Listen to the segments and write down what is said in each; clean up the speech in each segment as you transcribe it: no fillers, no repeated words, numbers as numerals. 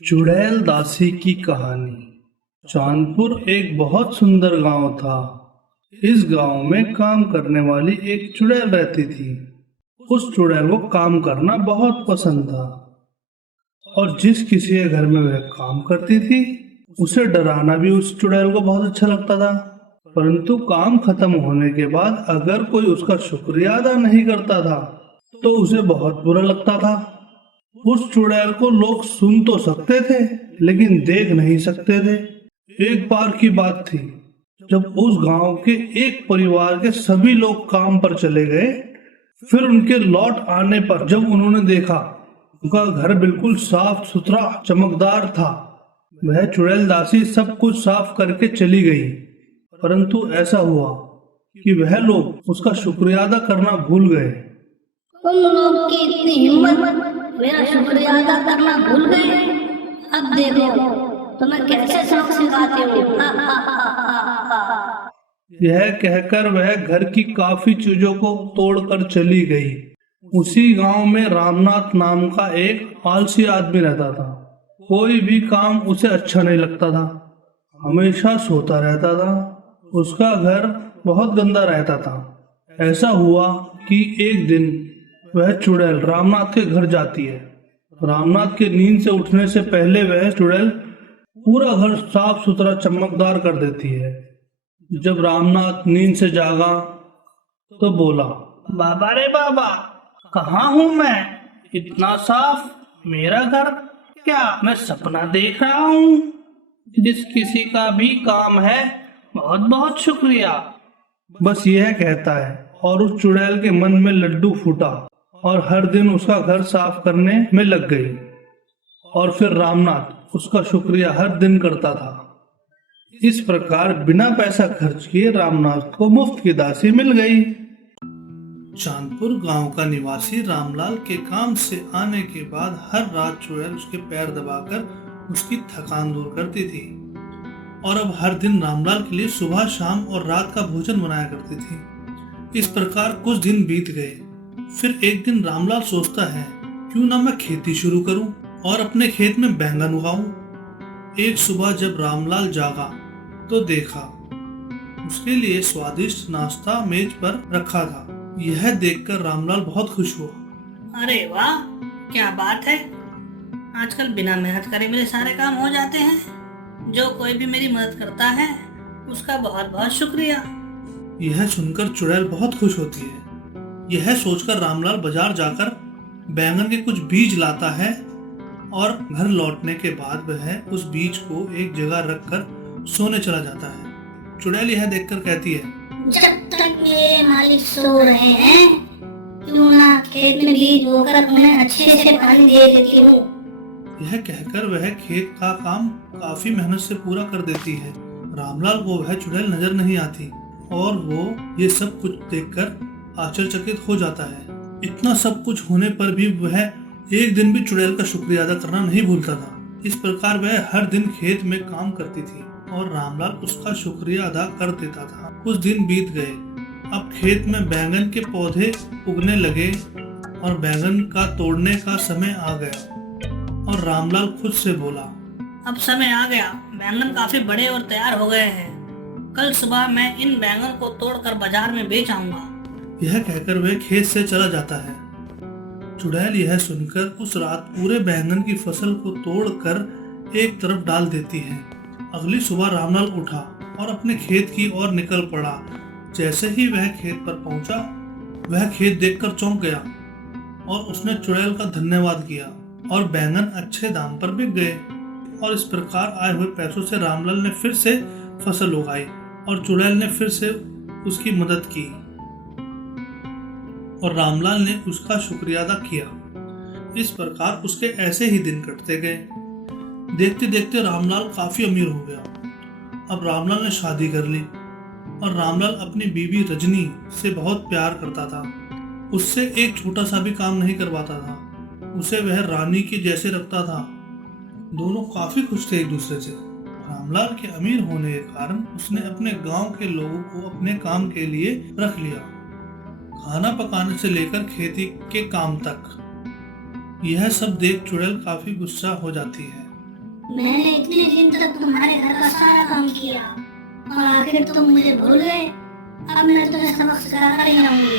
चुड़ैल दासी की कहानी। चांदपुर एक बहुत सुंदर गांव था। इस गांव में काम करने वाली एक चुड़ैल रहती थी। उस चुड़ैल को काम करना बहुत पसंद था और जिस किसी के घर में वह काम करती थी उसे डराना भी उस चुड़ैल को बहुत अच्छा लगता था। परंतु काम खत्म होने के बाद अगर कोई उसका शुक्रिया अदा नहीं करता था तो उसे बहुत बुरा लगता था। उस चुड़ैल को लोग सुन तो सकते थे लेकिन देख नहीं सकते थे। एक बार की बात थी जब उस गांव के एक परिवार के सभी लोग काम पर चले गए। फिर उनके लौट आने पर जब उन्होंने देखा उनका घर बिल्कुल साफ सुथरा चमकदार था। वह चुड़ैल दासी सब कुछ साफ करके चली गई। परंतु ऐसा हुआ कि वह लोग उसका शुक्रिया अदा करना भूल गए। तुम लोग की इतनी हिम्मत, मेरा शुक्रिया अदा करना भूल गए। अब देखो तुम्हें कैसे सबक सिखाती हूँ। यह कहकर वह घर की काफी चीजों को तोड़कर चली गई। उसी गांव में रामनाथ नाम का एक आलसी आदमी रहता था। कोई भी काम उसे अच्छा नहीं लगता था, हमेशा सोता रहता था। उसका घर बहुत गंदा रहता था। ऐसा हुआ कि एक दिन वह चुड़ैल रामनाथ के घर जाती है। रामनाथ के नींद से उठने से पहले वह चुड़ैल पूरा घर साफ सुथरा चमकदार कर देती है। जब रामनाथ नींद से जागा तो बोला, बाबा रे बाबा, कहाँ हूँ मैं? इतना साफ मेरा घर, क्या मैं सपना देख रहा हूँ? जिस किसी का भी काम है बहुत बहुत शुक्रिया। बस यह कहता है और उस चुड़ैल के मन में लड्डू फूटा और हर दिन उसका घर साफ करने में लग गई। और फिर रामनाथ उसका शुक्रिया हर दिन करता था। इस प्रकार बिना पैसा खर्च किए रामनाथ को मुफ्त की दासी मिल गई। चांदपुर गांव का निवासी रामलाल के काम से आने के बाद हर रात चुड़ैल उसके पैर दबाकर उसकी थकान दूर करती थी और अब हर दिन रामलाल के लिए सुबह शाम और रात का भोजन बनाया करती थी। इस प्रकार कुछ दिन बीत गए। फिर एक दिन रामलाल सोचता है, क्यों ना मैं खेती शुरू करूं और अपने खेत में बैंगन उगाऊं। एक सुबह जब रामलाल जागा तो देखा उसके लिए स्वादिष्ट नाश्ता मेज पर रखा था। यह देखकर रामलाल बहुत खुश हुआ। अरे वाह, क्या बात है। आजकल बिना मेहनत करे मेरे सारे काम हो जाते हैं। जो कोई भी मेरी मदद करता है उसका बहुत बहुत शुक्रिया। यह सुनकर चुड़ैल बहुत खुश होती है। यह सोचकर रामलाल बाजार जाकर बैंगन के कुछ बीज लाता है और घर लौटने के बाद वह उस बीज को एक जगह रखकर सोने चला जाता है। चुड़ैल यह देखकर कहती है, जब तक मेरे मालिक सो रहे हैं क्यों ना खेत में बीज बोकर उन्हें अच्छे से पानी दे देती हूँ। यह कहकर वह खेत का काम काफी मेहनत से पूरा कर देती है। रामलाल को वह चुड़ैल नजर नहीं आती और वो ये सब कुछ देखकर आश्चर्यचकित हो जाता है। इतना सब कुछ होने पर भी वह एक दिन भी चुड़ैल का शुक्रिया अदा करना नहीं भूलता था। इस प्रकार वह हर दिन खेत में काम करती थी और रामलाल उसका शुक्रिया अदा कर देता था। कुछ दिन बीत गए। अब खेत में बैंगन के पौधे उगने लगे और बैंगन का तोड़ने का समय आ गया और रामलाल खुद से बोला, अब समय आ गया, बैंगन काफी बड़े और तैयार हो गए हैं। कल सुबह मैं इन बैंगन को तोड़कर बाजार में बेच आऊंगा। यह कहकर वह खेत से चला जाता है। चुड़ैल यह सुनकर उस रात पूरे बैंगन की फसल को तोड़कर एक तरफ डाल देती है। अगली सुबह रामलाल उठा और अपने खेत की ओर निकल पड़ा। जैसे ही वह खेत पर पहुंचा वह खेत देखकर चौंक गया और उसने चुड़ैल का धन्यवाद किया और बैंगन अच्छे दाम पर बिक गए। और इस प्रकार आए हुए पैसों से रामलाल ने फिर से फसल उगाई और चुड़ैल ने फिर से उसकी मदद की और रामलाल ने उसका शुक्रिया अदा किया। इस प्रकार उसके ऐसे ही दिन कटते गए। देखते देखते रामलाल काफी अमीर हो गया। अब रामलाल ने शादी कर ली और रामलाल अपनी बीवी रजनी से बहुत प्यार करता था। उससे एक छोटा सा भी काम नहीं करवाता था। उसे वह रानी के जैसे रखता था। दोनों काफी खुश थे एक दूसरे से। रामलाल के अमीर होने के कारण उसने अपने गांव के लोगों को अपने काम के लिए रख लिया, खाना पकाने से लेकर खेती के काम तक। यह सब देख चुड़ैल काफी गुस्सा हो जाती है मैंने इतने दिन तक तुम्हारे घर का सारा काम किया और आखिर तुम मुझे भूल गए। अब मैं तुम्हें सबक सिखाकर ही रहूंगी।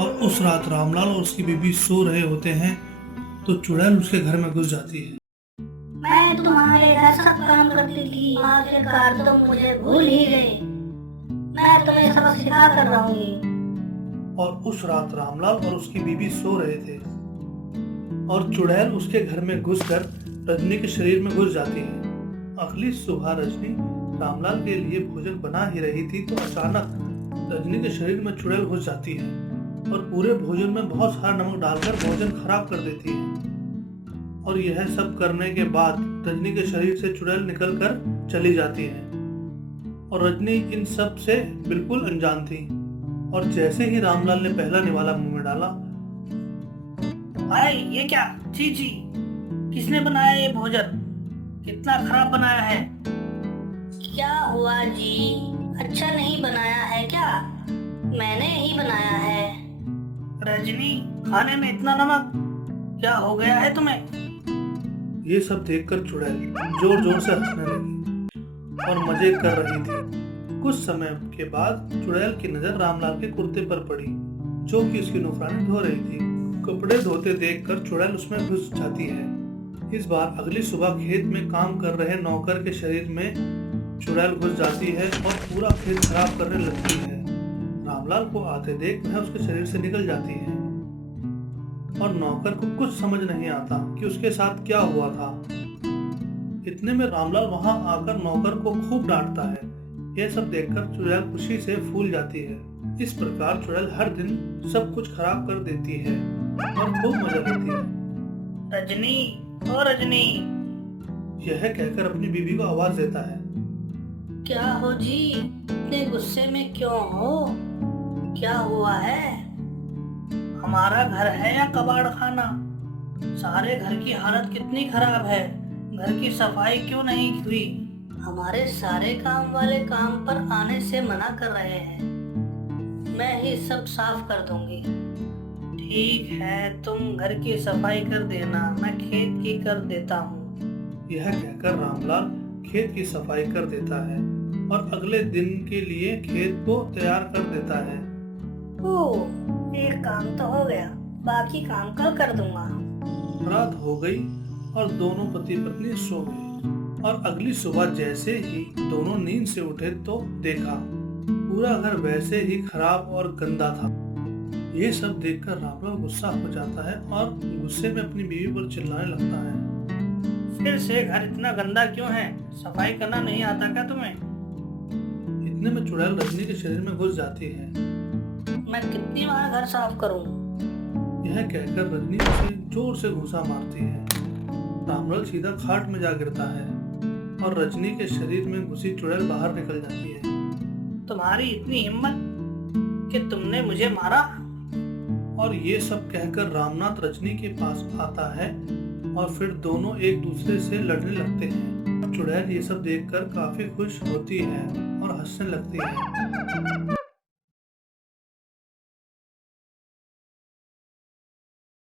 और उस रात रामलाल और उसकी बीवी सो रहे होते हैं तो चुड़ैल उसके घर में घुस जाती है। मैं तुम्हारे घर सब काम करती थी, आखिरकार तुम मुझे भूल ही गए। मैं तुम्हें सबक सिखा कर रहूंगी। और उस रात रामलाल और उसकी बीवी सो रहे थे और चुड़ैल उसके घर में घुसकर रजनी के शरीर में घुस जाती है। अगली सुबह रजनी रामलाल के लिए भोजन बना ही रही थी तो अचानक रजनी के शरीर में चुड़ैल घुस जाती है और पूरे भोजन में बहुत सारा नमक डालकर भोजन खराब कर देती है। और यह सब करने के बाद रजनी के शरीर से चुड़ैल निकलकर चली जाती है और रजनी इन सब से बिल्कुल अनजान थी। और जैसे ही रामलाल ने पहला निवाला मुंह में डाला, भाई ये क्या? जी जी, किसने बनाया ये भोजन? कितना खराब बनाया है। क्या हुआ जी? अच्छा नहीं बनाया है क्या? मैंने ही बनाया है। रजनी, खाने में इतना नमक, क्या हो गया है तुम्हें? ये सब देखकर चुड़ैल जोर जोर से हंसने लगी और मजे कर रही थी। कुछ समय के बाद चुड़ैल की नजर रामलाल के कुर्ते पर पड़ी जो कि उसकी नौकरानी धो रही थी। कपड़े धोते देखकर चुड़ैल उसमें घुस जाती है। इस बार अगली सुबह खेत में काम कर रहे नौकर के शरीर में चुड़ैल घुस जाती है और पूरा खेत खराब करने लगती है। रामलाल को आते देख वह उसके शरीर से निकल जाती है और नौकर को कुछ समझ नहीं आता कि उसके साथ क्या हुआ था। इतने में रामलाल वहां आकर नौकर को खूब डांटता है। यह सब देखकर चुड़ैल खुशी से फूल जाती है। इस प्रकार चुड़ैल हर दिन सब कुछ खराब कर देती है और खूब मजा लेती है। रजनी, ओ रजनी। यह कहकर अपनी बीवी को आवाज देता है। क्या हो जी, इतने गुस्से में क्यों हो? क्या हुआ है? हमारा घर है या कबाड़ खाना? सारे घर की हालत कितनी खराब है। घर की सफाई क्यों नहीं हुई? हमारे सारे काम वाले काम पर आने से मना कर रहे हैं। मैं ही सब साफ कर दूंगी। ठीक है, तुम घर की सफाई कर देना, मैं खेत की कर देता हूँ। यह कहकर रामलाल खेत की सफाई कर देता है और अगले दिन के लिए खेत को तैयार कर देता है। ओह, एक काम तो हो गया, बाकी काम कल कर दूंगा। रात हो गई और दोनों पति पत्नी सो गए और अगली सुबह जैसे ही दोनों नींद से उठे तो देखा पूरा घर वैसे ही खराब और गंदा था। ये सब देखकर रामलाल गुस्सा हो जाता है और गुस्से में अपनी बीवी पर चिल्लाने लगता है। फिर से घर इतना गंदा क्यों है? सफाई करना नहीं आता क्या तुम्हें? इतने में चुड़ैल रजनी के शरीर में घुस जाती है। मैं कितनी बार घर साफ करूं? यह कहकर रजनी उसे जोर से घूंसा मारती है। रामलाल सीधा खाट में जा गिरता है और रजनी के शरीर में घुसी चुड़ैल बाहर निकल जाती है। तुम्हारी इतनी हिम्मत कि तुमने मुझे मारा? और ये सब कहकर रामनाथ रजनी के पास आता है और फिर दोनों एक दूसरे से लड़ने लगते हैं। चुड़ैल ये सब देखकर काफी खुश होती है और हंसने लगती है।